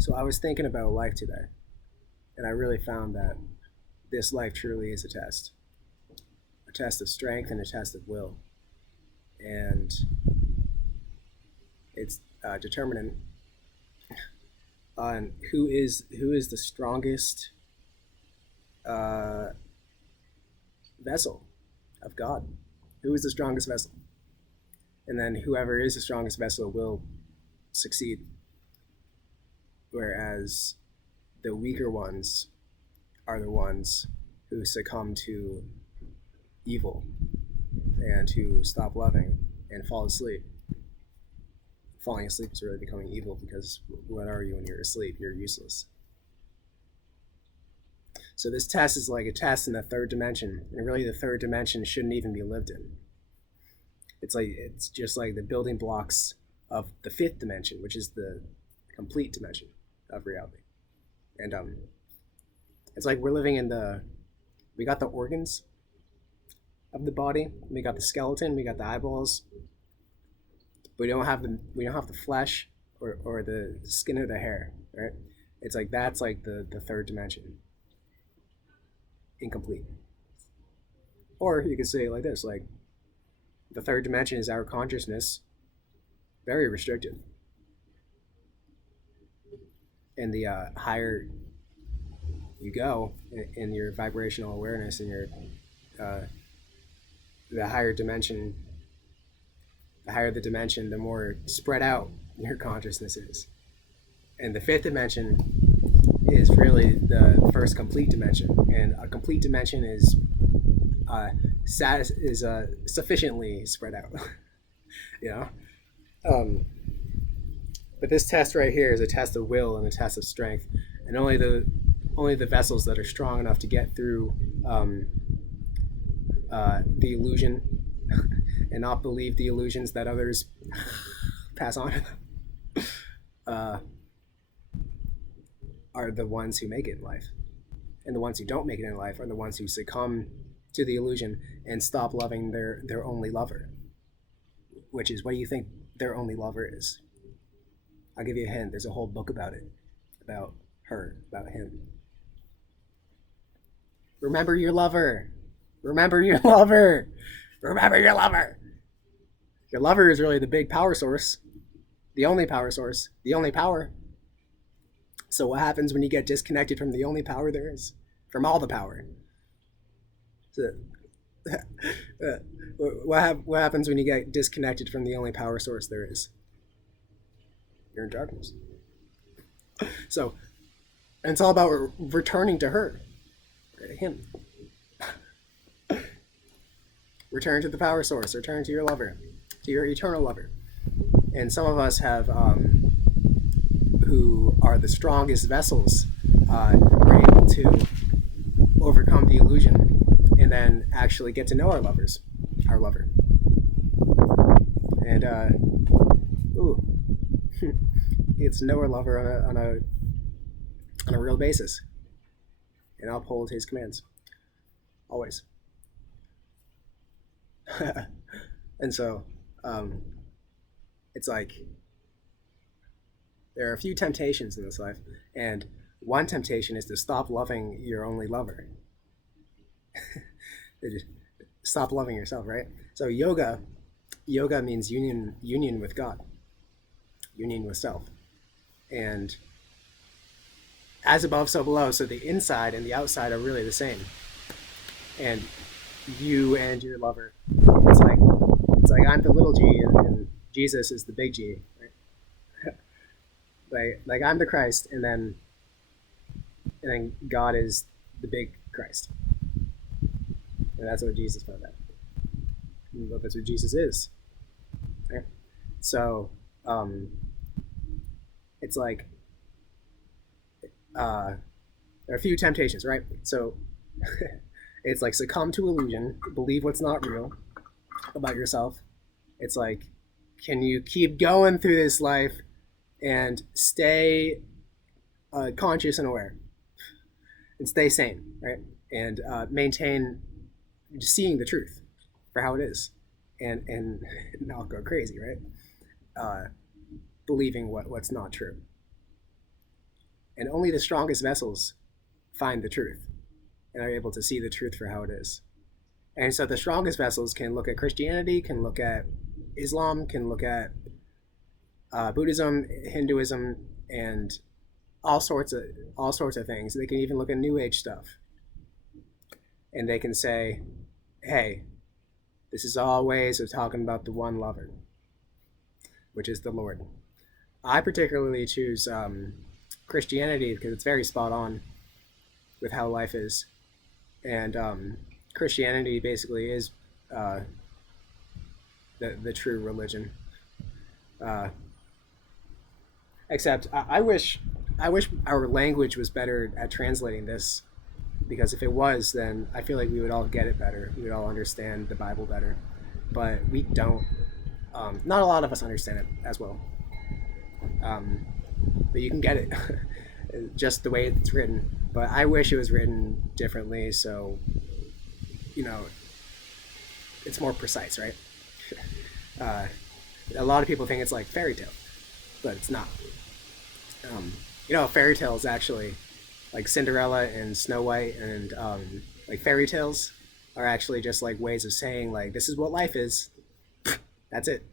So I was thinking about life today, and I really found that this life truly is a test of strength and a test of will, and it's determinant on who is the strongest uh, vessel of God, who is the strongest vessel, and then whoever is the strongest vessel will succeed, whereas the weaker ones are the ones who succumb to evil and who stop loving and fall asleep. Falling asleep is really becoming evil because what are you when you're asleep? You're useless. So this test is like a test in the third dimension, and really the third dimension shouldn't even be lived in. It's just like the building blocks of the fifth dimension, which is the complete dimension of reality. And it's like we're living in we got the organs of the body, we got the skeleton, we got the eyeballs, but we don't have the flesh or the skin or the hair, right? It's like that's like the third dimension, incomplete. Or you could say it like this, like the third dimension is our consciousness, very restricted. And the higher you go in your vibrational awareness and your uh, the higher dimension, the higher the dimension, the more spread out your consciousness is. And the fifth dimension is really the first complete dimension, and a complete dimension is sufficiently spread out. you know. Um, but this test right here is a test of will and a test of strength, and only the vessels that are strong enough to get through the illusion and not believe the illusions that others pass on to them are the ones who make it in life. And the ones who don't make it in life are the ones who succumb to the illusion and stop loving their only lover. Which is, what do you think their only lover is? I'll give you a hint. There's a whole book about it, about her, about him. Remember your lover. Remember your lover. Remember your lover. Your lover is really the big power source, the only power source, the only power. So what happens when you get disconnected from the only power there is? From all the power. So, what happens when you get disconnected from the only power source there is? You're in darkness. So, and it's all about returning to her, or to him. Return to the power source. Return to your lover, to your eternal lover. And some of us have, who are the strongest vessels, are able to overcome the illusion and then actually get to know our lover. And it's to know our lover on a real basis, and uphold his commands always. And so it's like there are a few temptations in this life, and one temptation is to stop loving your only lover. Stop loving yourself, right? So yoga means union with God, union with self, and as above, so below. So the inside and the outside are really the same, and you and your lover. It's like I'm the little G and Jesus is the big G, right? like I'm the Christ, and then God is the big Christ, and that's what Jesus found out. But that's what Jesus is. Right? So it's like there are a few temptations, right? So it's like succumb to illusion, believe what's not real about yourself. It's like, can you keep going through this life and stay conscious and aware and stay sane, right? And maintain seeing the truth for how it is, and not go crazy, right? Believing what's not true. And only the strongest vessels find the truth and are able to see the truth for how it is. And so the strongest vessels can look at Christianity, can look at Islam, can look at Buddhism, Hinduism, and all sorts of things. They can even look at New Age stuff, and they can say, "Hey, this is all ways of talking about the one lover, which is the Lord." I particularly choose Christianity because it's very spot on with how life is, and Christianity basically is the true religion. Except I wish our language was better at translating this, because if it was, then I feel like we would all get it better. We would all understand the Bible better, but we don't. Not a lot of us understand it as well. But you can get it just the way it's written. But I wish it was written differently, so it's more precise, right? A lot of people think it's like fairy tale, but it's not. Fairy tale is actually like Cinderella and Snow White, and like fairy tales are actually just like ways of saying like this is what life is. That's it.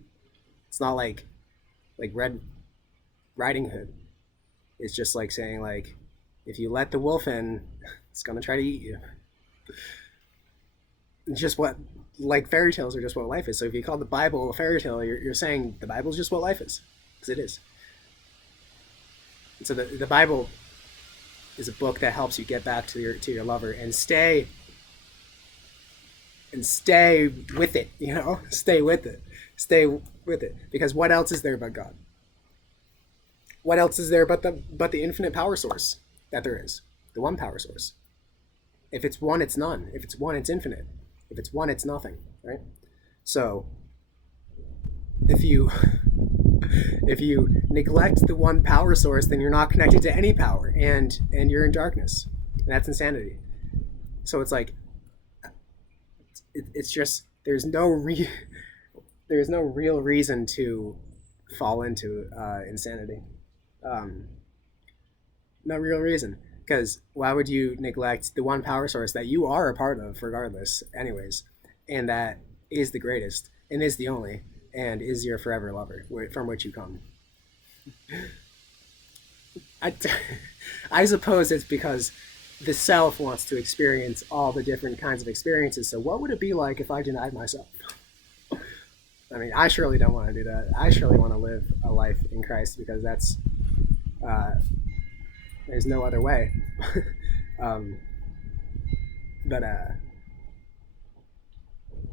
It's not like Red Riding Hood. It's just like saying like if you let the wolf in, it's gonna try to eat you. It's just what like fairy tales are just what life is. So if you call the Bible a fairy tale, you're saying the Bible's just what life is, because it is. And so the Bible is a book that helps you get back to your lover and stay with it. Stay with it, because what else is there but God? What else is there but the infinite power source that there is, the one power source? If it's one, it's none. If it's one, it's infinite. If it's one, it's nothing, right? So if you neglect the one power source, then you're not connected to any power, and you're in darkness, and that's insanity. So it's like it's just there's no real reason to fall into insanity. No real reason, because why would you neglect the one power source that you are a part of regardless anyways, and that is the greatest and is the only and is your forever lover from which you come? I suppose it's because the self wants to experience all the different kinds of experiences. So what would it be like if I denied myself? I mean, I surely don't want to do that. I surely want to live a life in Christ, because that's there's no other way.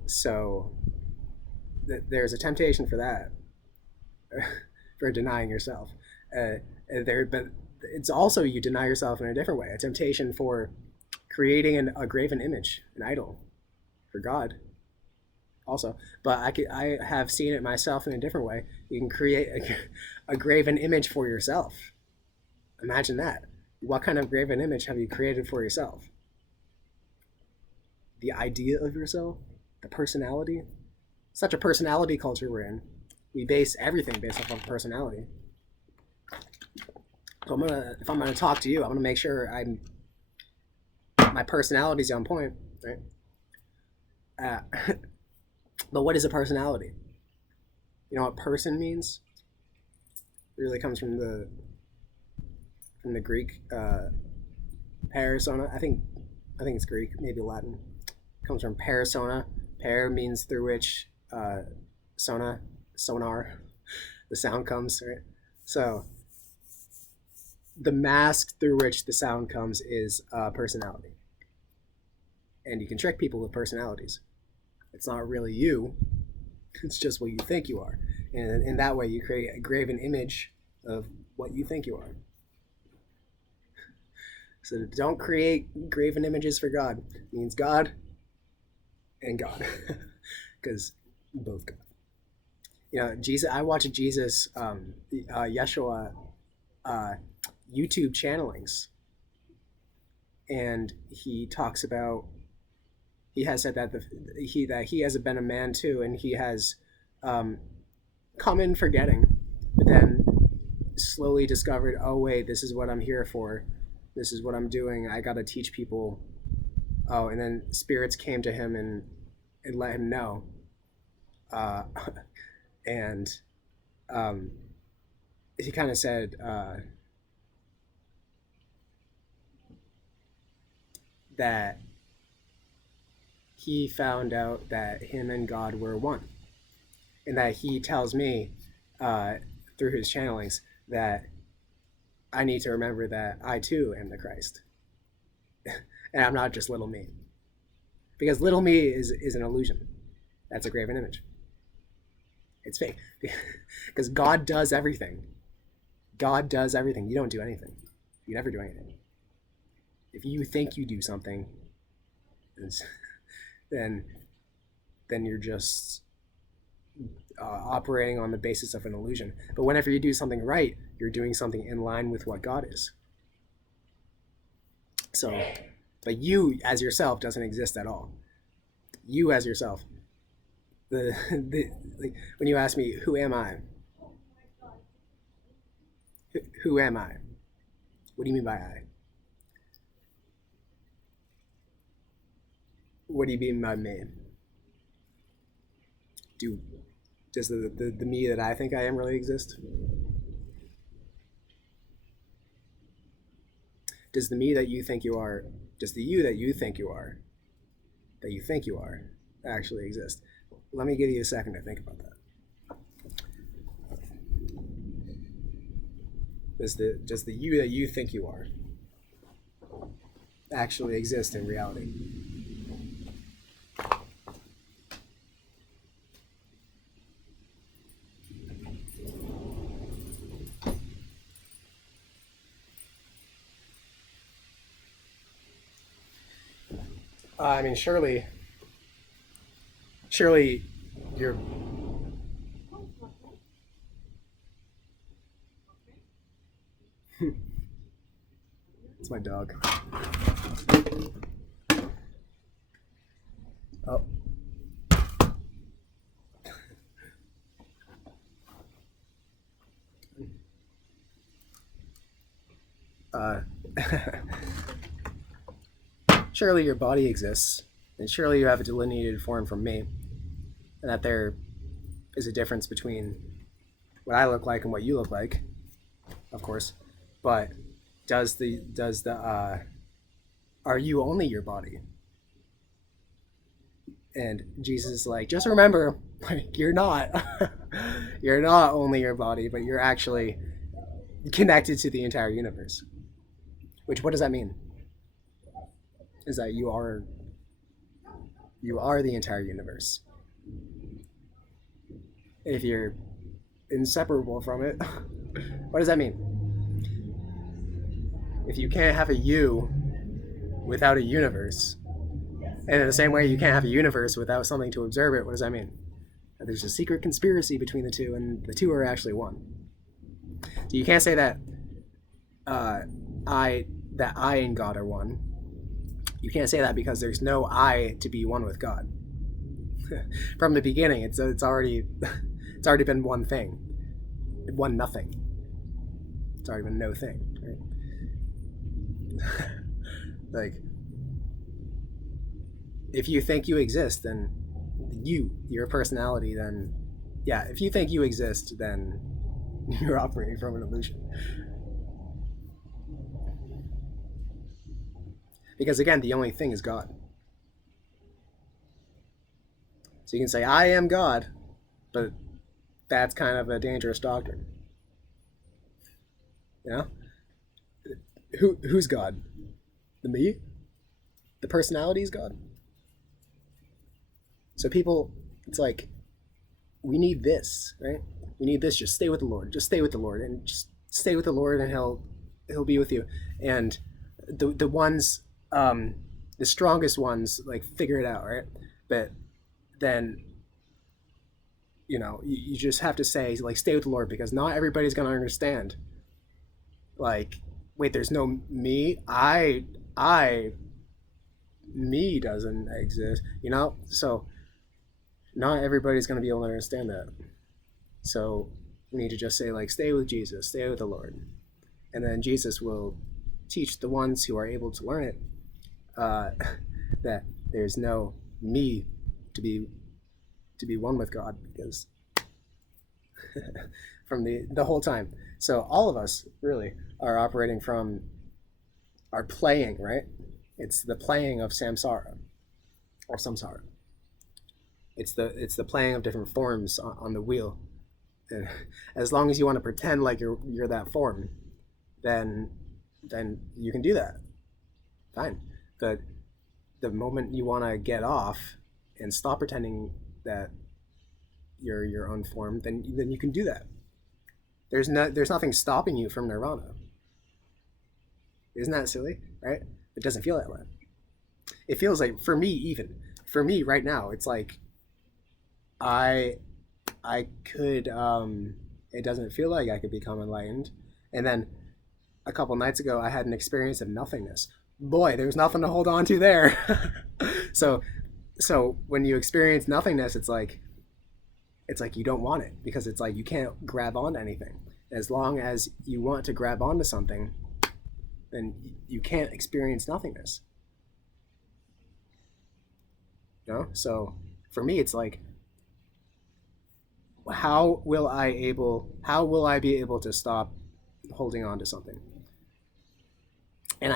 So there's a temptation for that, for denying yourself. But it's also you deny yourself in a different way. A temptation for creating a graven image, an idol, for God. Also, but I have seen it myself in a different way. You can create a graven image for yourself. Imagine that. What kind of graven image have you created for yourself? The idea of yourself, the personality. Such a personality culture we're in. We base everything based off of personality. So if I'm gonna talk to you, I'm gonna make sure my personality's on point, right? But what is a personality? You know what person means? It really comes from the Greek persona. I think it's Greek, maybe Latin. It comes from persona. Per means through which sonar, the sound comes, right? So the mask through which the sound comes is personality. And you can trick people with personalities. It's not really you. It's just what you think you are. And in that way, you create a graven image of what you think you are. So don't create graven images for God. It means God and God. Because both God. Jesus. I watch Jesus, Yeshua, YouTube channelings. And he talks about, he has said that he has been a man too, and he has come in forgetting, but then slowly discovered, oh wait, this is what I'm here for, this is what I'm doing, I gotta teach people. Oh, and then spirits came to him and let him know. uh, and he kind of said that he found out that him and God were one, and that he tells me uh, through his channelings that I need to remember that I too am the Christ, and I'm not just little me, because little me is an illusion. That's a graven image. It's fake, because God does everything. God does everything. You don't do anything. You never do anything. If you think you do something, then you're just operating on the basis of an illusion. But whenever you do something right, you're doing something in line with what God is. So, but you as yourself doesn't exist at all. You as yourself. Like, when you ask me, who am I? Who am I? What do you mean by I? What do you mean by me? Does the me that I think I am really exist? Does the me that you think you are, does the you that you think you are, actually exist? Let me give you a second to think about that. Does the you that you think you are actually exist in reality? I mean, surely you're. It's my dog. Oh. Surely your body exists, and surely you have a delineated form from me, and that there is a difference between what I look like and what you look like, of course. But does the are you only your body? And Jesus is like, just remember, you're not. You're not only your body, but you're actually connected to the entire universe. Which, what does that mean? Is that you are the entire universe. If you're inseparable from it, what does that mean? If you can't have a you without a universe, and in the same way you can't have a universe without something to observe it, what does that mean? That there's a secret conspiracy between the two, and the two are actually one. So you can't say that I and God are one. You can't say that because there's no I to be one with God. From the beginning, it's already been one thing, one nothing. It's already been no thing, right? Like, if you think you exist, then your personality, then yeah, if you think you exist, then you're operating from an illusion. Because again, the only thing is God. So you can say, I am God, but that's kind of a dangerous doctrine. You know? Who's God? The me? The personality is God? So people, it's like, we need this, right? We need this. Just stay with the Lord. Just stay with the Lord, and just stay with the Lord, and He'll be with you. And the ones, the strongest ones, like, figure it out, right? But then, you just have to say, like, stay with the Lord, because not everybody's going to understand. Like, wait, there's no me. Me doesn't exist. So not everybody's going to be able to understand that. So We need to just say, like, stay with Jesus, stay with the Lord. And then Jesus will teach the ones who are able to learn it that there's no me to be one with God, because from the whole time. So all of us really are operating from our playing, right? It's the playing of samsara or samsara. It's the playing of different forms on the wheel. And as long as you want to pretend like you're that form, then you can do that. Fine. But the moment you want to get off and stop pretending that you're your own form, then you can do that. There's nothing stopping you from nirvana. Isn't that silly, right? It doesn't feel that way. It feels like, for me right now, it's like I could it doesn't feel like I could become enlightened. And then a couple nights ago I had an experience of nothingness. Boy, there's nothing to hold on to there. so when you experience nothingness, it's like you don't want it, because it's like you can't grab onto anything. As long as you want to grab onto something, then you can't experience nothingness. You know? So for me, it's like, how will I be able to stop holding on to something? And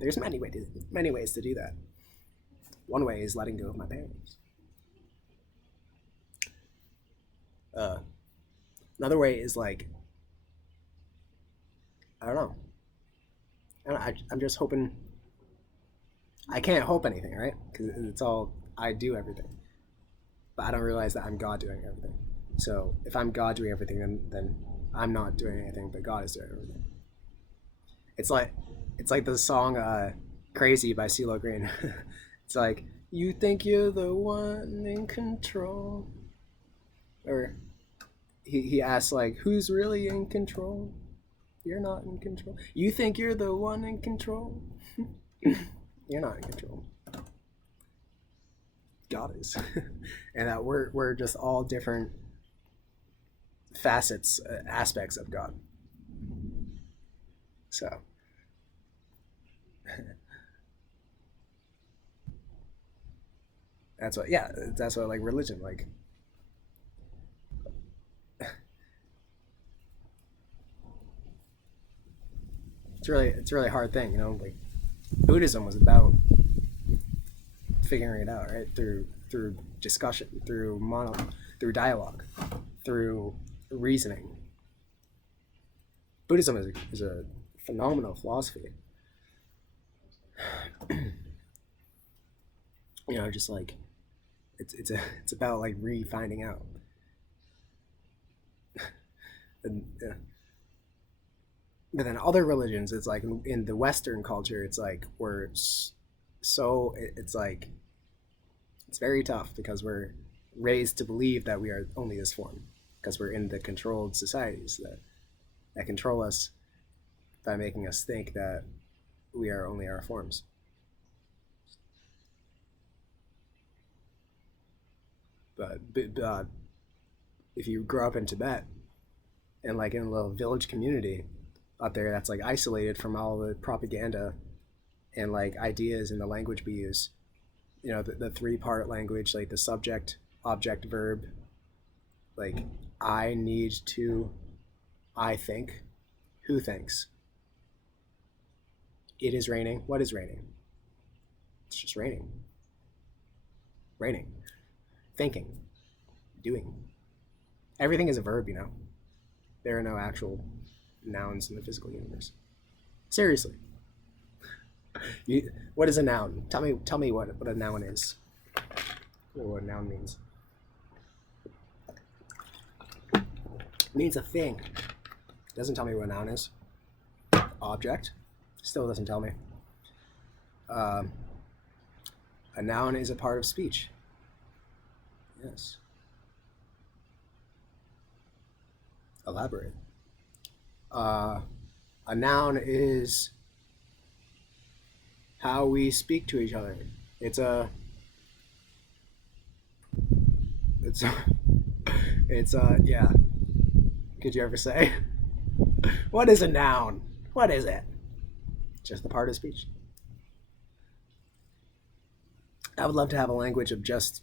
there's many ways to do that. One way is letting go of my parents. Another way is like, I don't know. I'm just hoping. I can't hope anything, right? Because it's all, I do everything, but I don't realize that I'm God doing everything. So if I'm God doing everything, then I'm not doing anything, but God is doing everything. It's like the song "Crazy" by CeeLo Green. It's like, you think you're the one in control, or he asks, like, who's really in control? You're not in control. You think you're the one in control? You're not in control. God is. And that we're just all different facets, aspects of God. So that's what like religion, like, it's really hard thing, you know. Like, Buddhism was about figuring it out, right? Through discussion, through dialogue, through reasoning. Buddhism is a phenomenal philosophy. You know, just like it's about like finding out. And, but then other religions, it's like in the Western culture, it's like it's like it's very tough, because we're raised to believe that we are only this form, because we're in the controlled societies that control us by making us think that we are only our forms. But if you grow up in Tibet and like in a little village community out there that's like isolated from all the propaganda and like ideas and the language we use, you know, the 3-part language, like the subject, object, verb, like I need to, I think, who thinks? It is raining. What is raining? It's just raining. Raining. Thinking. Doing. Everything is a verb, you know. There are no actual nouns in the physical universe. Seriously. What is a noun? Tell me what a noun is. Or what a noun means. It means a thing. It doesn't tell me what a noun is. Object. Still doesn't tell me. A noun is a part of speech. Yes. Elaborate. A noun is how we speak to each other. It's yeah. could you ever say? What is a noun? What is it? Just the part of speech. I would love to have a language of just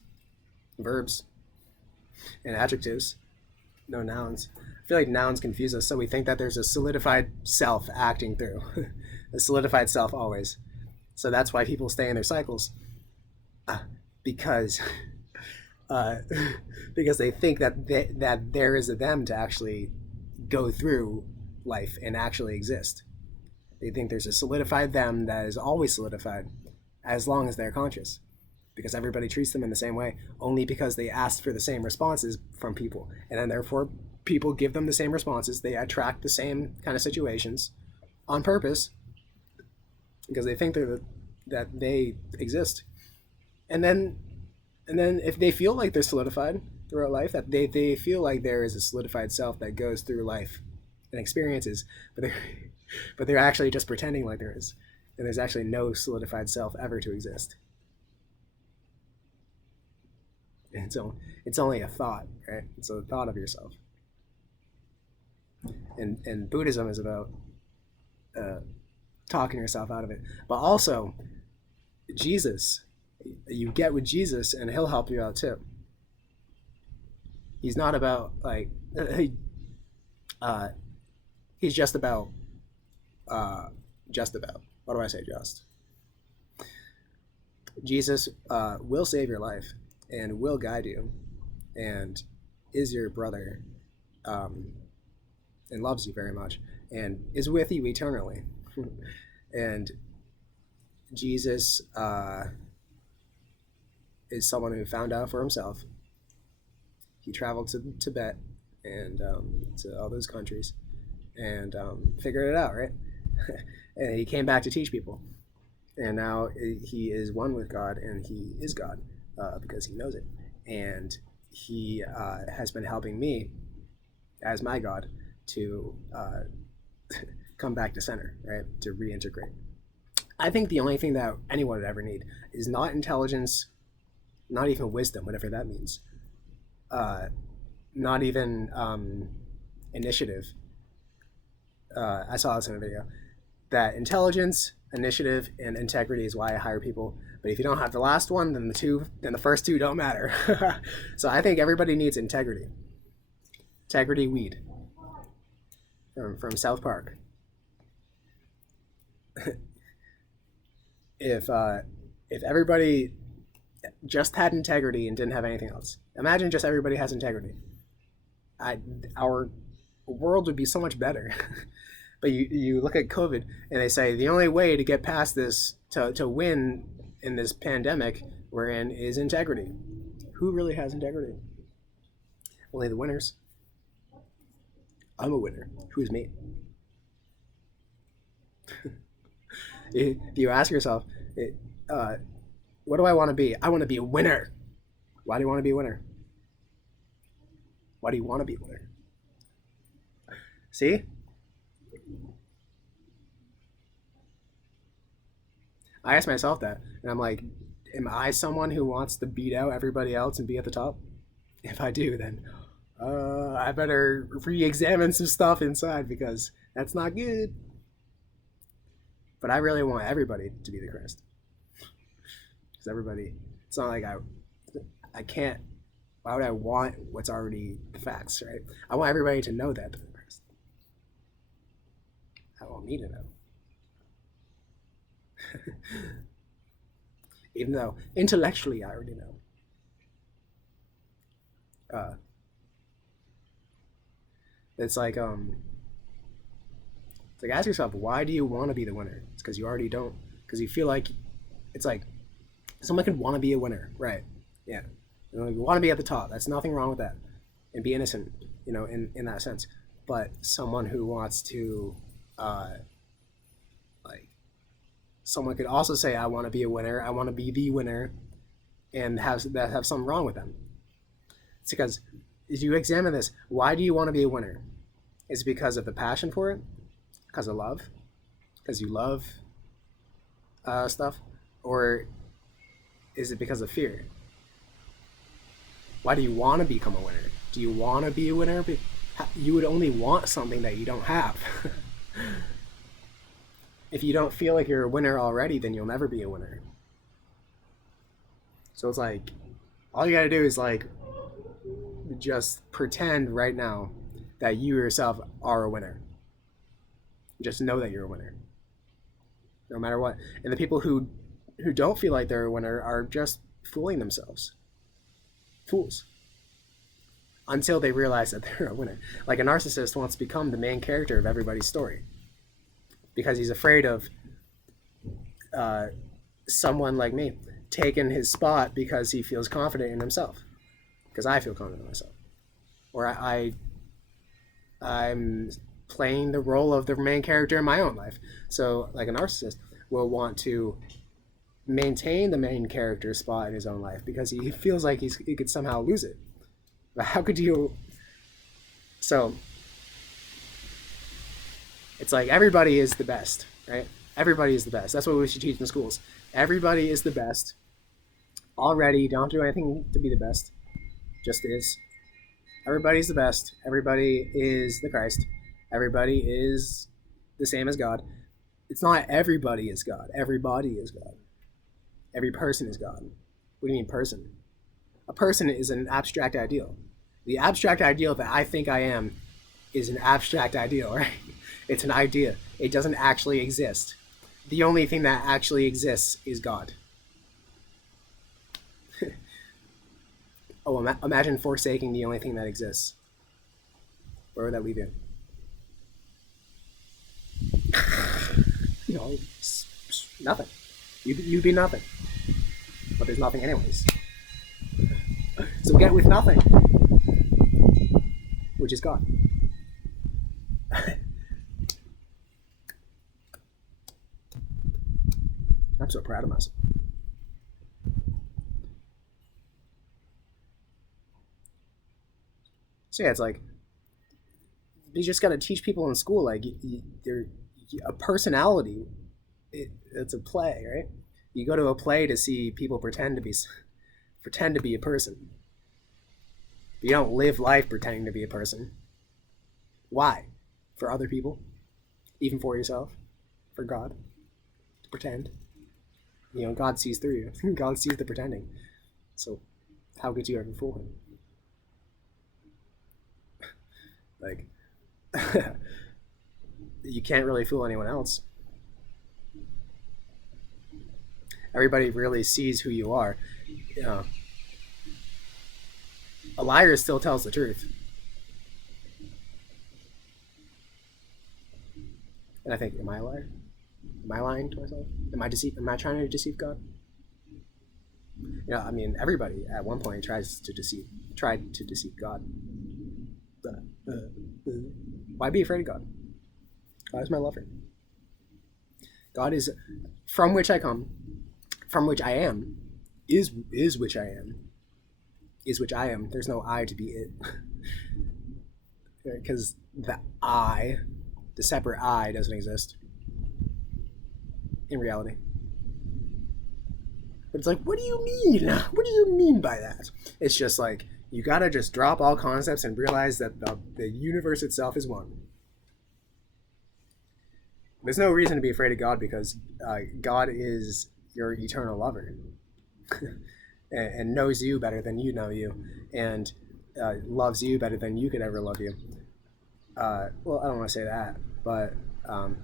verbs and adjectives, no nouns. I feel like nouns confuse us, so we think that there's a solidified self acting through, a solidified self always. So that's why people stay in their cycles, because uh, because they think that there is a them to actually go through life and actually exist. They think there's a solidified them that is always solidified as long as they're conscious, because everybody treats them in the same way only because they asked for the same responses from people, and then therefore people give them the same responses. They attract the same kind of situations on purpose because they think that they exist. And then if they feel like they're solidified throughout life, that they feel like there is a solidified self that goes through life and experiences, but they're actually just pretending like there is, and there's actually no solidified self ever to exist. And so it's only a thought, right? It's a thought of yourself. And Buddhism is about talking yourself out of it, but also Jesus. You get with Jesus, and he'll help you out too. He's not about like he's just about what do I say? Just Jesus will save your life and will guide you, and is your brother, and loves you very much, and is with you eternally. And Jesus is someone who found out for himself. He traveled to Tibet and to all those countries and figured it out, right? And he came back to teach people. And now he is one with God, and he is God because he knows it. And he has been helping me as my God to come back to center, right? To reintegrate. I think the only thing that anyone would ever need is not intelligence, not even wisdom, whatever that means. Not even initiative. I saw this in a video. That intelligence, initiative, and integrity is why I hire people. But if you don't have the last one, then the first two don't matter. So I think everybody needs integrity. Integrity weed from South Park. If everybody just had integrity and didn't have anything else, imagine just everybody has integrity. Our world would be so much better. But you look at COVID, and they say the only way to get past this, to win in this pandemic we're in, is integrity. Who really has integrity? Only the winners. I'm a winner. Who's me? If you ask yourself, what do I want to be? I want to be a winner. Why do you want to be a winner? Why do you want to be a winner? See? I ask myself that, and I'm like, am I someone who wants to beat out everybody else and be at the top? If I do, then I better re-examine some stuff inside, because that's not good. But I really want everybody to be the Christ. Because everybody, it's not like I can't, why would I want what's already the facts, right? I want everybody to know that they're the Christ. I don't need to know. Even though intellectually I already know. It's like ask yourself, why do you want to be the winner? It's because you already don't. Because you feel like, it's like someone could want to be a winner, right? Yeah, you want to be at the top. That's nothing wrong with that, and be innocent, in that sense. But someone who wants to, someone could also say, I want to be a winner. I want to be the winner, and have something wrong with them. It's because, if you examine this, why do you want to be a winner? Is it because of the passion for it? Because of love? Because you love stuff? Or is it because of fear? Why do you want to become a winner? Do you want to be a winner You would only want something that you don't have. If you don't feel like you're a winner already, then you'll never be a winner. So it's like, all you gotta do is like just pretend right now that you yourself are a winner. Just know that you're a winner, no matter what. And the people who don't feel like they're a winner are just fooling themselves. Fools. Until they realize that they're a winner. Like a narcissist wants to become the main character of everybody's story because he's afraid of someone like me taking his spot because he feels confident in himself. Because I feel confident in myself. Or I'm playing the role of the main character in my own life. So, like a narcissist will want to maintain the main character spot in his own life because he feels like he could somehow lose it. But how could you? So, it's like everybody is the best, right? Everybody is the best. That's what we should teach in schools. Everybody is the best. Already, don't do anything to be the best. Just is. Everybody's the best. Everybody is the Christ. Everybody is the same as God. It's not everybody is God. Everybody is God. Every person is God. What do you mean person? A person is an abstract ideal. The abstract ideal that I think I am is an abstract ideal, right? It's an idea. It doesn't actually exist. The only thing that actually exists is God. Oh, imagine forsaking the only thing that exists. Where would that leave you? You know, nothing. You'd be nothing. But there's nothing anyways. So get with nothing, which is God. I'm so proud of myself. So yeah, it's like you just got to teach people in school like they're a personality. It's a play, right? You go to a play to see people pretend to be a person. You don't live life pretending to be a person. Why? For other people, even for yourself, for God. To pretend. You know, God sees through you. God sees the pretending. So, how could you ever fool him? Like, you can't really fool anyone else. Everybody really sees who you are. You know, a liar still tells the truth. And I think, am I a liar? Am I lying to myself? Am I trying to deceive God? You know, I mean, everybody at one point tried to deceive God. Why be afraid of God? God is my lover. God is from which I come, from which I am, is which I am, is which I am. There's no I to be it. Because the separate I doesn't exist in reality. But it's like, what do you mean? What do you mean by that? It's just like, you gotta just drop all concepts and realize that the universe itself is one. There's no reason to be afraid of God because God is your eternal lover and knows you better than you know you and loves you better than you could ever love you. Well, I don't want to say that, but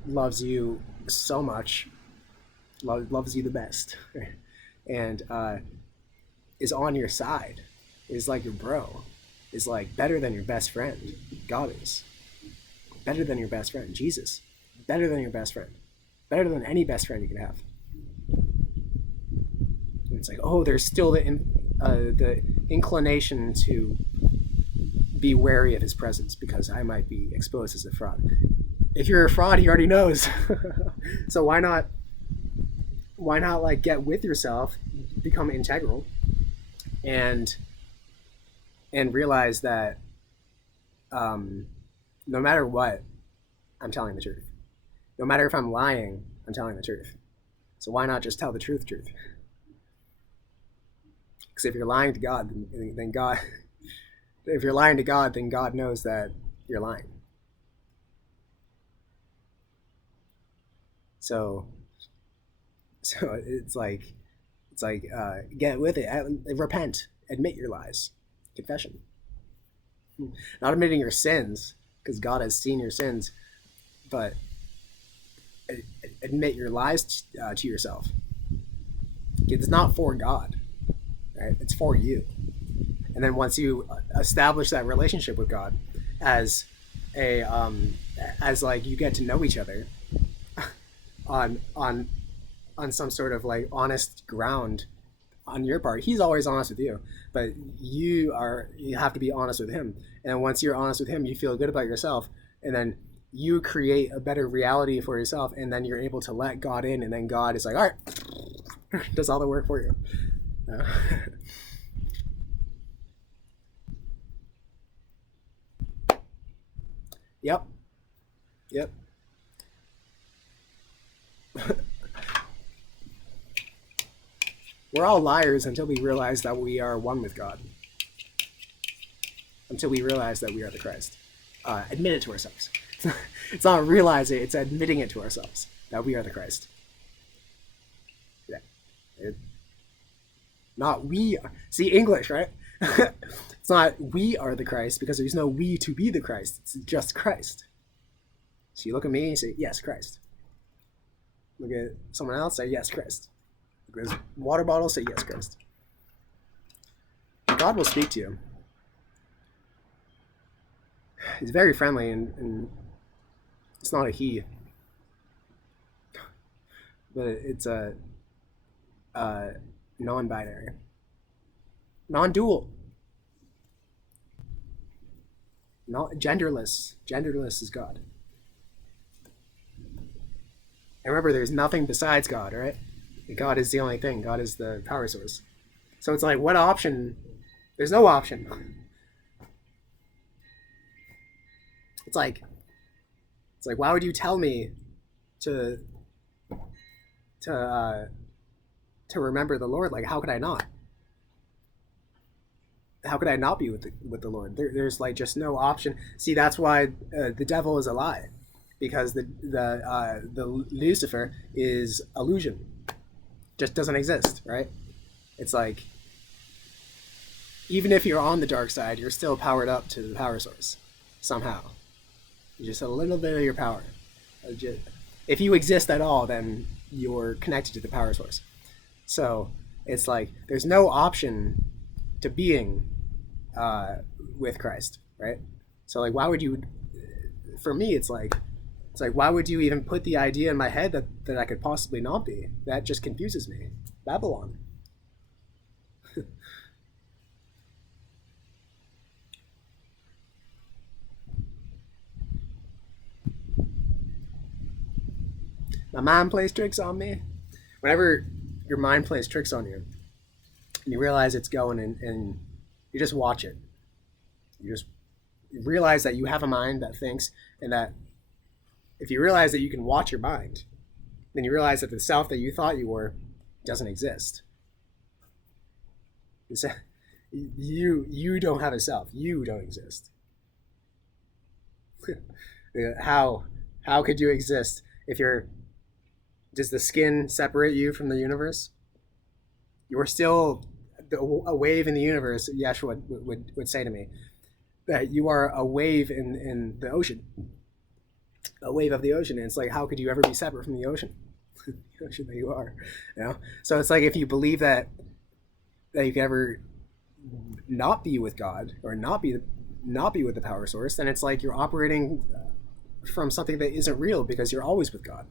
loves you so much, loves you the best, and is on your side, is like your bro, is like better than your best friend. God is better than your best friend. Jesus, better than your best friend, better than any best friend you can have. And it's like, oh, there's still the inclination to be wary of his presence because I might be exposed as a fraud. If you're a fraud, he already knows. So why not like get with yourself, become integral, and realize that no matter what, I'm telling the truth. No matter if I'm lying, I'm telling the truth. So why not just tell the truth? Because if you're lying to God, then God, if you're lying to God, then God knows that you're lying. So it's like get with it, repent, admit your lies, confession. Not admitting your sins because God has seen your sins, but admit your lies to yourself. It's not for God, right? It's for you. And then once you establish that relationship with God as as like you get to know each other on some sort of like honest ground on your part. He's always honest with you, but you have to be honest with him. And once you're honest with him, you feel good about yourself, and then you create a better reality for yourself, and then you're able to let God in, and then God is like, all right, does all the work for you. Yep. We're all liars until we realize that we are one with God. Until we realize that we are the Christ. Admit it to ourselves. It's not realizing, it's admitting it to ourselves that we are the Christ. Yeah. Not we are. See, English, right? It's not we are the Christ because there's no we to be the Christ. It's just Christ. So you look at me and you say, yes, Christ. Look at someone else, say, yes, Christ. Look at his water bottle, say, yes, Christ. God will speak to you. He's very friendly, and it's not a he, but it's a non-binary, non-dual, not genderless. Genderless is God. And remember, there's nothing besides God, right? God is the only thing. God is the power source. So it's like, what option? There's no option. It's like, why would you tell me to remember the Lord? Like, how could I not? How could I not be with the Lord? There's like just no option. See, that's why the devil is a lie, because the Lucifer is illusion, just doesn't exist, right? It's like, even if you're on the dark side, you're still powered up to the power source somehow. You just have a little bit of your power. If you exist at all, then you're connected to the power source. So it's like there's no option to being with Christ, right? So like, why would you? For me, it's like why would you even put the idea in my head that I could possibly not be? That just confuses me. Babylon. My mind plays tricks on me. Whenever your mind plays tricks on you, and you realize it's going, and you just watch it. You just realize that you have a mind that thinks, and that if you realize that you can watch your mind, then you realize that the self that you thought you were doesn't exist. You don't have a self. You don't exist. How could you exist if you're? Does the skin separate you from the universe? You're still a wave in the universe. Yeshua would say to me that you are a wave in the ocean, a wave of the ocean. And it's like, how could you ever be separate from the ocean? The ocean that you are, you know. So it's like, if you believe that you can ever not be with God, or not be with the power source, then it's like you're operating from something that isn't real, because you're always with God.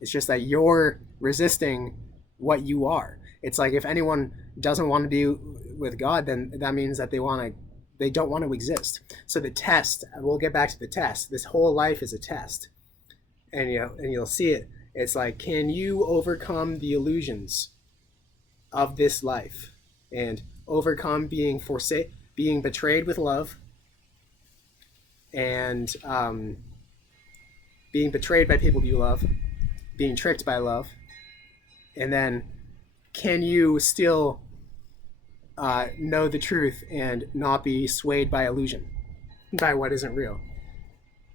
It's just that you're resisting what you are. It's like, if anyone doesn't want to be with God, then that means that they don't want to exist. So the test, we'll get back to the test. This whole life is a test, and you'll see it. It's like, can you overcome the illusions of this life, and overcome being betrayed with love, and being betrayed by people you love, being tricked by love, and then can you still know the truth and not be swayed by illusion, by what isn't real?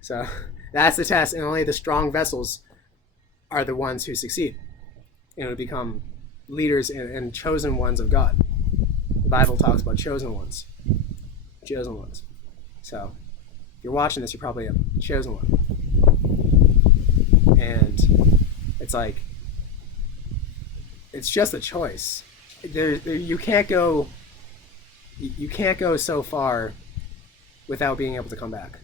So that's the test, and only the strong vessels are the ones who succeed and will become leaders and chosen ones of God. The Bible talks about chosen ones, chosen ones. So if you're watching this, you're probably a chosen one, and it's like it's just a choice. You can't go so far without being able to come back.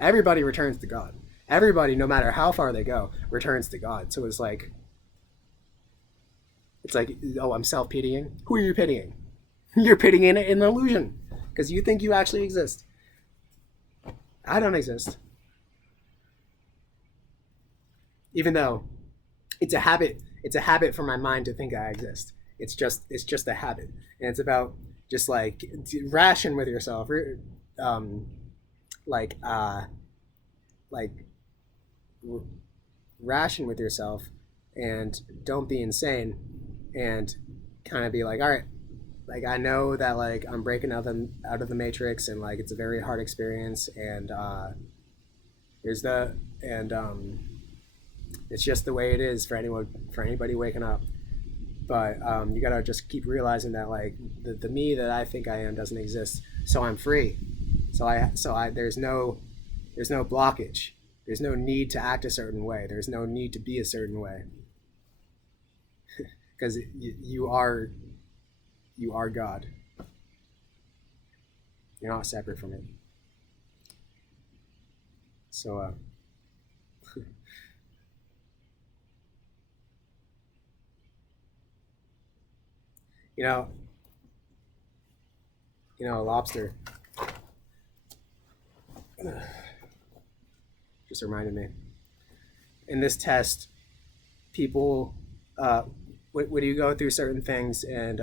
Everybody returns to God. Everybody, no matter how far they go, returns to God. So it's like, oh, I'm self pitying. Who are you pitying? You're pitying an illusion because you think you actually exist. I don't exist, even though it's a habit. It's a habit for my mind to think I exist. It's just a habit, and it's about just like ration with yourself, um, like like ration with yourself, and don't be insane, and kind of be like, all right, like I know that like I'm breaking out of the matrix, and like it's a very hard experience, and there's the and it's just the way it is for anybody waking up. But you gotta just keep realizing that like the me that I think I am doesn't exist, so I'm free. So I there's no blockage. There's no need to act a certain way. There's no need to be a certain way because you are God. You're not separate from it. So you know a lobster just reminded me in this test people when you go through certain things and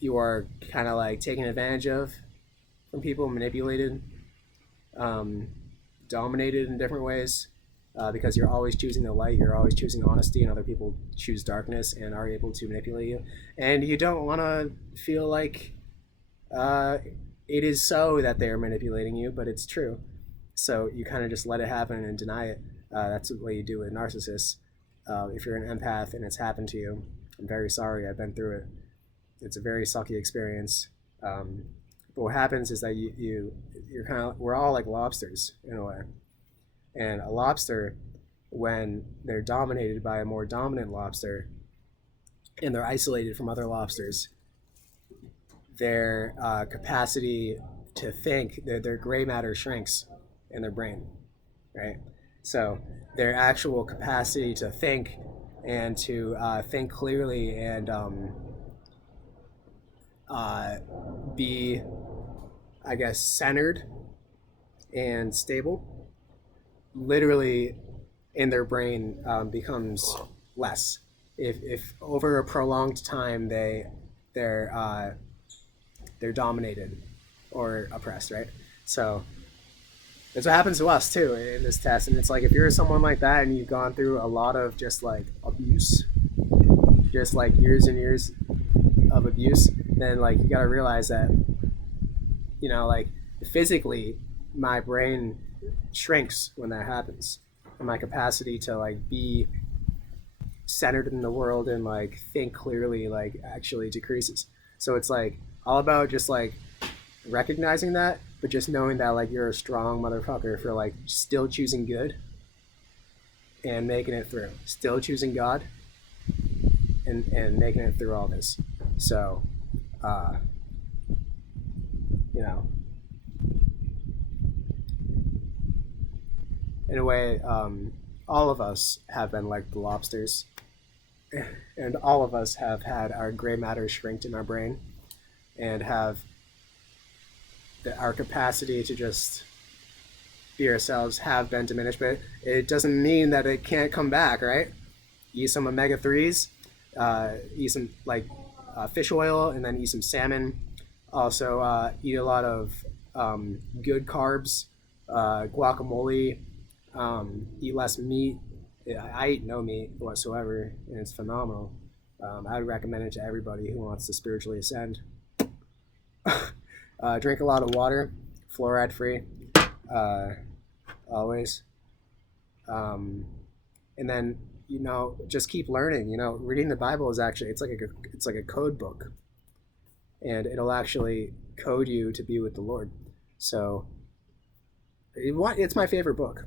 you are kind of like taken advantage of from people, manipulated, um, dominated in different ways because you're always choosing the light, you're always choosing honesty, and other people choose darkness and are able to manipulate you. And you don't want to feel like uh, it is so that they are manipulating you, but it's true. So you kind of just let it happen and deny it. That's what you do with narcissists. If you're an empath and it's happened to you, I'm very sorry. I've been through it. It's a very sucky experience. But what happens is that you're kind of we're all like lobsters in a way, and a lobster when they're dominated by a more dominant lobster and they're isolated from other lobsters, their capacity to think, their gray matter shrinks in their brain, right? So their actual capacity to think and to think clearly and uh, be, I guess, centered and stable, literally in their brain becomes less. If over a prolonged time they're they're dominated or oppressed, right? So that's what happens to us too in this test. And it's like if you're someone like that and you've gone through a lot of just like abuse, just like years and years of abuse, then like you gotta realize that like physically my brain shrinks when that happens, and my capacity to like be centered in the world and like think clearly like actually decreases. So it's like all about just like recognizing that, but just knowing that like you're a strong motherfucker for like still choosing good and making it through, still choosing God and making it through all this. So uh you know in a way all of us have been like the lobsters, and all of us have had our gray matter shrinked in our brain and have our capacity to just be ourselves have been diminished, but it doesn't mean that it can't come back, right? Eat some omega 3s, eat some like fish oil, and then eat some salmon. Also, eat a lot of good carbs, guacamole, eat less meat. I eat no meat whatsoever, and it's phenomenal. I would recommend it to everybody who wants to spiritually ascend. Drink a lot of water, fluoride free, always. And then just keep learning. Reading the Bible is actually it's like a code book, and it'll actually code you to be with the Lord. So it's my favorite book.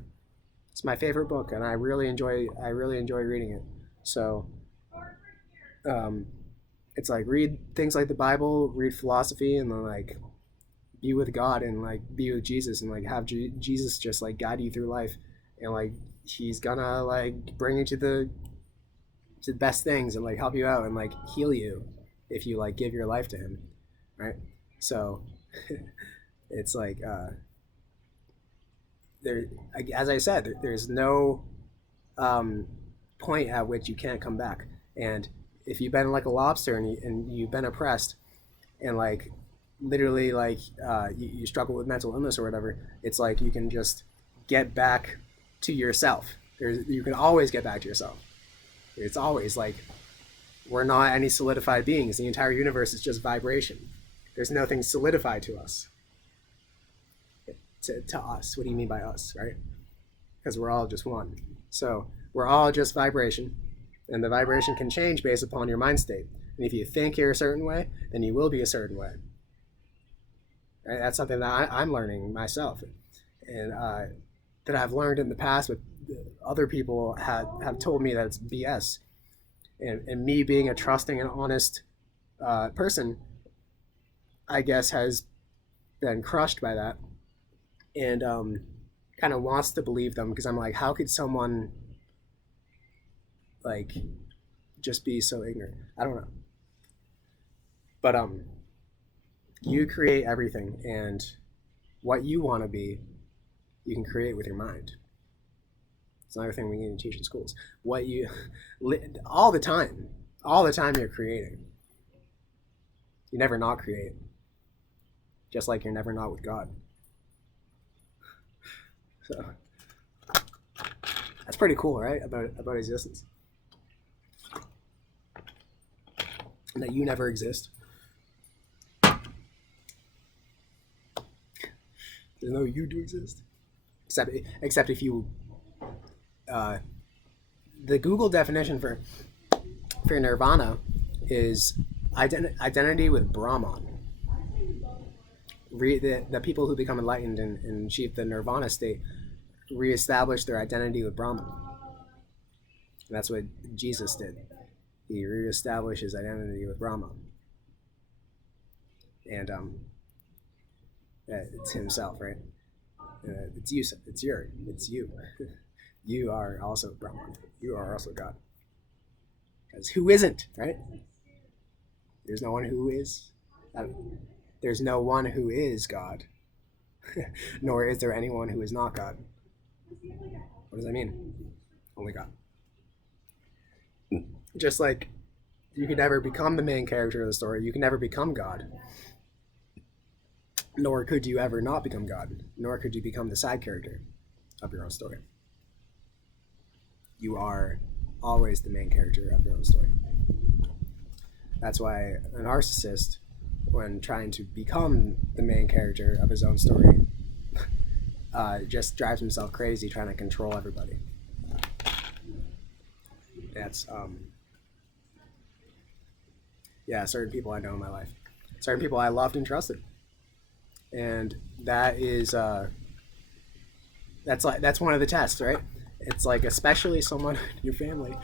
It's my favorite book, and I really enjoy reading it. So it's like read things like the Bible, read philosophy, and then like be with God and like be with Jesus, and like have Jesus just like guide you through life, and like he's gonna like bring you to the best things and like help you out and like heal you if you like give your life to him, right? So it's like there, as I said, there's no point at which you can't come back. And if you've been like a lobster and you've been oppressed and like literally like you struggle with mental illness or whatever, it's like you can just get back to yourself. You can always get back to yourself. It's always like we're not any solidified beings. The entire universe is just vibration. There's nothing solidified to us. To us. What do you mean by us, right? Because we're all just one. So we're all just vibration, and the vibration can change based upon your mind state. And if you think you're a certain way, then you will be a certain way. Right? That's something that I'm learning myself, and that I've learned in the past, but other people have told me that it's BS. And me being a trusting and honest person, I guess, has been crushed by that, and kind of wants to believe them, because I'm like, how could someone like just be so ignorant? I don't know. But you create everything, and what you want to be, you can create with your mind. It's another thing we need to teach in schools. What you all the time you're creating. You never not create. Just like you're never not with God. So that's pretty cool, right? About existence. And that you never exist. There's no you to exist. Except if you the Google definition for nirvana is identity with Brahman. The people who become enlightened and achieve the nirvana state reestablish their identity with Brahman. And that's what Jesus did. He reestablished his identity with Brahman. And it's himself, right? It's you. It's you. You are also Brahman. You are also God. Because who isn't, right? There's no one who is. There's no one who is God. Nor is there anyone who is not God. What does that mean? Only God. Just like you can never become the main character of the story, you can never become God. Nor could you ever not become God. Nor could you become the side character of your own story. You are always the main character of your own story. That's why a narcissist, when trying to become the main character of his own story, just drives himself crazy trying to control everybody. That's certain people I know in my life, certain people I loved and trusted, and that is that's one of the tests, right? It's like, especially someone in your family,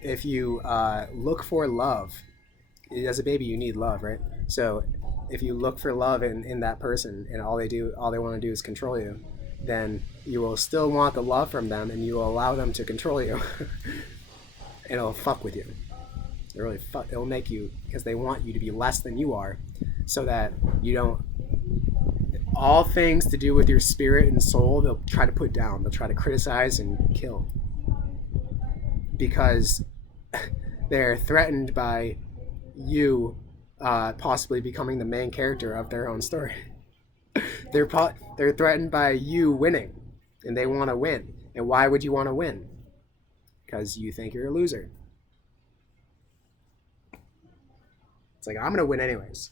if you look for love, as a baby you need love, right? So if you look for love in that person, and all they want to do is control you, then you will still want the love from them, and you will allow them to control you. And it'll fuck with you. It'll make you, because they want you to be less than you are, so that you don't, all things to do with your spirit and soul, they'll try to put down. They'll try to criticize and kill, because they're threatened by you possibly becoming the main character of their own story. They're threatened by you winning, and they want to win. And why would you want to win? Because you think you're a loser. It's like, I'm going to win anyways.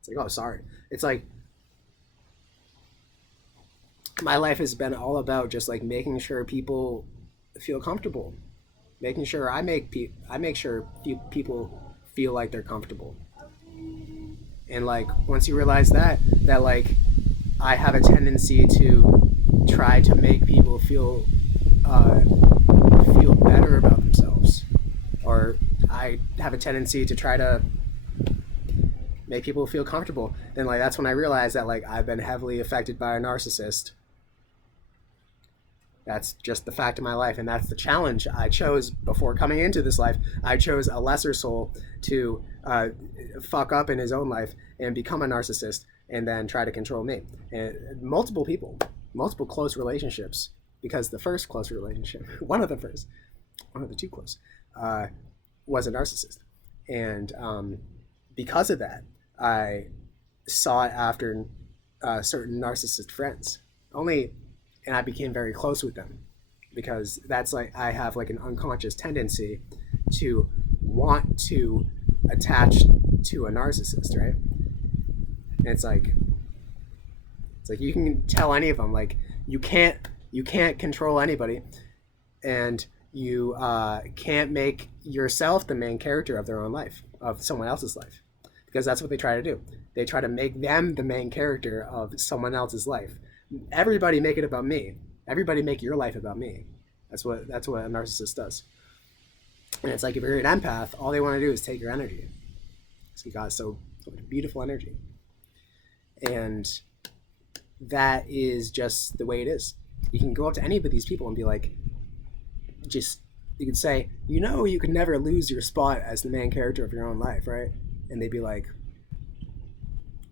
It's like, oh, sorry. It's like, my life has been all about just like making sure people feel comfortable, making sure I make sure people feel like they're comfortable. And like once you realize that like I have a tendency to try to make people uh, feel better about themselves, or I have a tendency to try to make people feel comfortable, then like that's when I realized that like I've been heavily affected by a narcissist. That's just the fact of my life, and that's the challenge I chose before coming into this life. I chose a lesser soul to fuck up in his own life and become a narcissist, and then try to control me. And multiple people, multiple close relationships, because the first close relationship, one of the two close, was a narcissist, and because of that, I sought after certain narcissist friends. Only and I became very close with them because that's like I have like an unconscious tendency to want to attach to a narcissist, right? And it's like you can tell any of them like you can't control anybody, and you can't make yourself the main character of their own life, of someone else's life, because that's what they try to do. They try to make them the main character of someone else's life. Everybody make it about me. Everybody make your life about me. That's what a narcissist does. And it's like if you're an empath, all they want to do is take your energy. So you got so beautiful energy. And that is just the way it is. You can go up to any of these people and be like, you could say, you could never lose your spot as the main character of your own life, right? And they'd be like,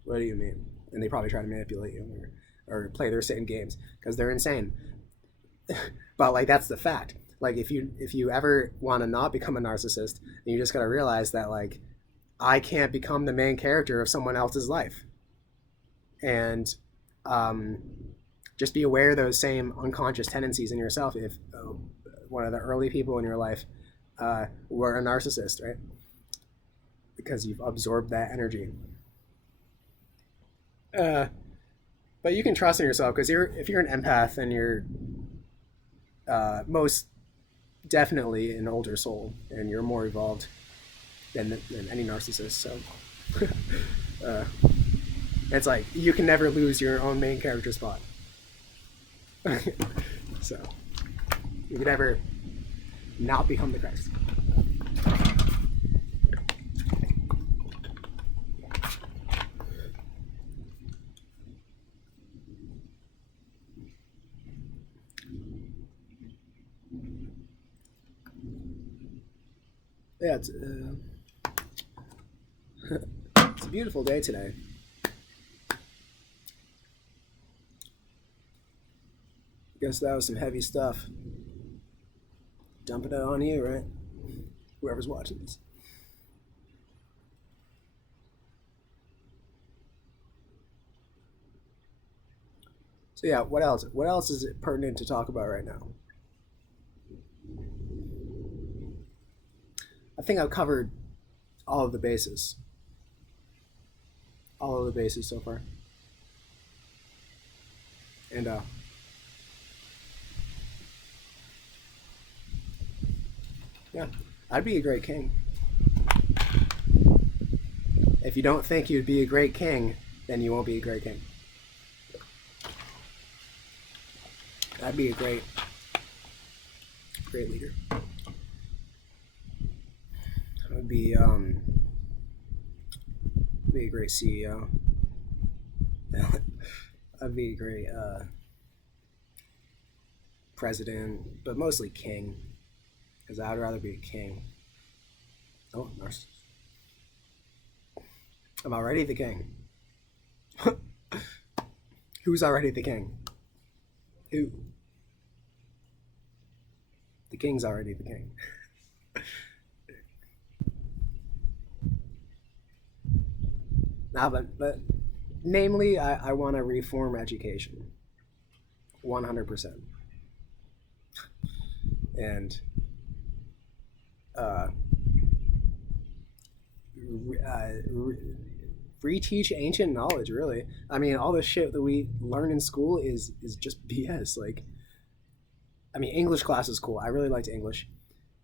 what do you mean? And they probably try to manipulate you or play their same games because they're insane. But like that's the fact. Like if you ever want to not become a narcissist, then you just got to realize that like I can't become the main character of someone else's life, and just be aware of those same unconscious tendencies in yourself. If one of the early people in your life were a narcissist, right? Because you've absorbed that energy. But you can trust in yourself because if you're an empath, then you're most definitely an older soul, and you're more evolved than any narcissist. So it's like you can never lose your own main character spot. So you can never not become the Christ. Yeah, it's a beautiful day today. Guess that was some heavy stuff. Dumping it on you, right? Whoever's watching this. So yeah, what else? What else is it pertinent to talk about right now? I think I've covered all of the bases. All of the bases so far. And yeah, I'd be a great king. If you don't think you'd be a great king, then you won't be a great king. I'd be a great leader. I'd be a great CEO. I'd be a great president, but mostly king, because I'd rather be a king. Oh, narcissist. I'm already the king. Who's already the king? Who? The king's already the king. Nah, but namely, I want to reform education. 100%. And uh, reteach ancient knowledge. Really, I mean, all the shit that we learn in school is just BS. Like, I mean, English class is cool. I really liked English,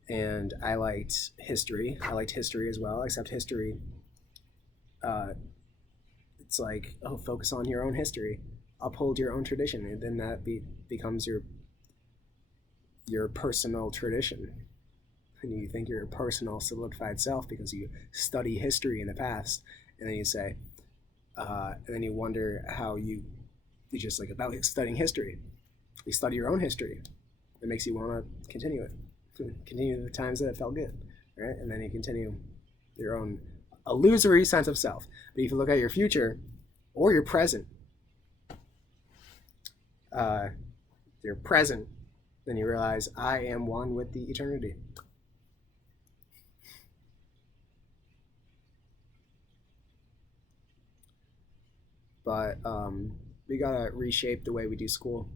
and I liked history. I liked history as well. Except history, uh, it's like, oh, focus on your own history, uphold your own tradition, and then becomes your personal tradition. And you think you're a personal solidified self because you study history in the past, and then you say, and then you wonder how you just like about studying history. You study your own history. It makes you want to continue it, continue the times that it felt good, right? And then you continue your own illusory sense of self. But if you look at your future or your present, your present, then you realize I am one with the eternity. But we gotta reshape the way we do school.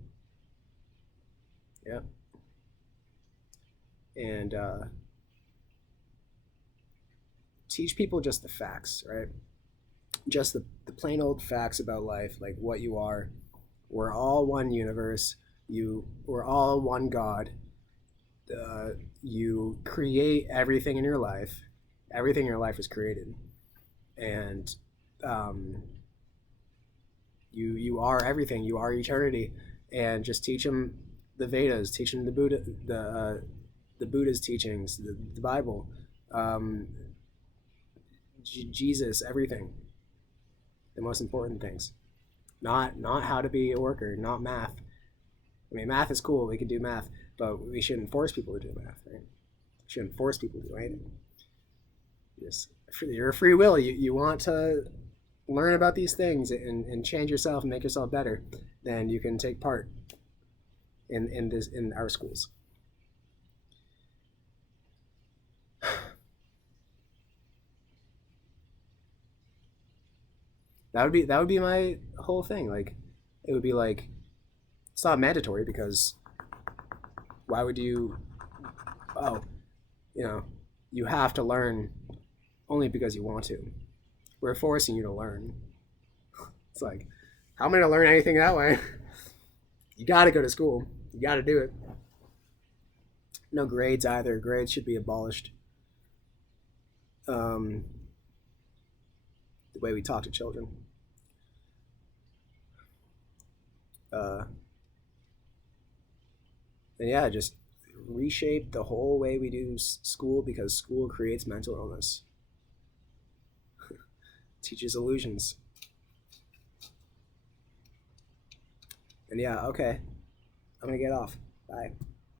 Yep. And teach people just the facts, right? Just the plain old facts about life, like what you are. We're all one universe. We're all one God. You create everything in your life. Everything in your life is created, and um, you are everything. You are eternity, and just teach them the Vedas, teach them the Buddha's teachings, the Bible, um, Jesus, everything. The most important things, not how to be a worker, not math. I mean, math is cool. We can do math, but we shouldn't force people to do math, right? We shouldn't force people to do anything. Just you're a free will. You want to learn about these things and change yourself and make yourself better, then you can take part in our schools. That would be my whole thing. Like, it would be like, it's not mandatory because why would you? Oh, you know, you have to learn only because you want to. We're forcing you to learn. It's like, how am I going to learn anything that way? You got to go to school. You got to do it. No grades either. Grades should be abolished. The way we talk to children. And yeah, just reshape the whole way we do school because school creates mental illness, teaches illusions. And yeah, okay, I'm gonna get off. Bye.